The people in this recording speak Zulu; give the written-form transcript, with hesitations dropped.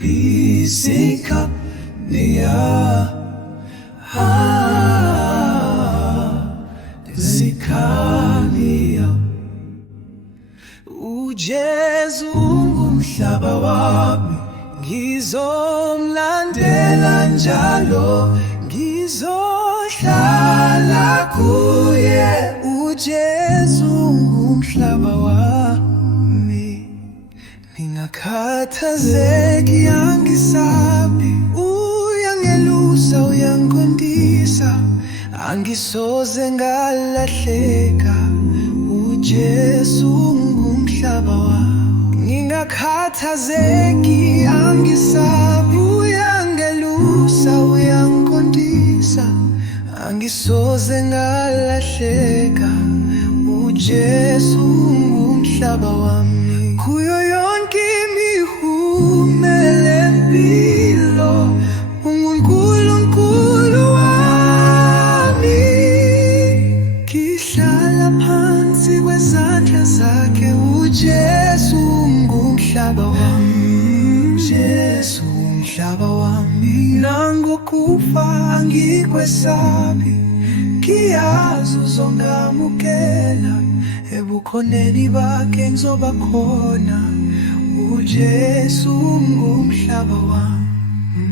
Isika niya Zikania uJesu ungumhlaba wami ngizomlandela njalo ngizohlala kuye uJesu ungumhlaba wami ngingakhathazeki angisabi uyangelusa uyangiqondisa angisoze ngalahleka uJesu ungumhlaba wami ngingakhathazeki angisabi uyangelusa uyangiqondisa angisoze ngalahleka uJesu ungumhlaba wami kuyo yonke imihumele empilo uNkulunkulu wami ngihlala phansi kwezandla zakhe uJesu ungumhlaba wami uJesu ungumhlaba wami nangokufa angikwesabi ngiyazi uzongamukela ebukhoneni bakhe ngizoba khona uJesu ungumhlaba wami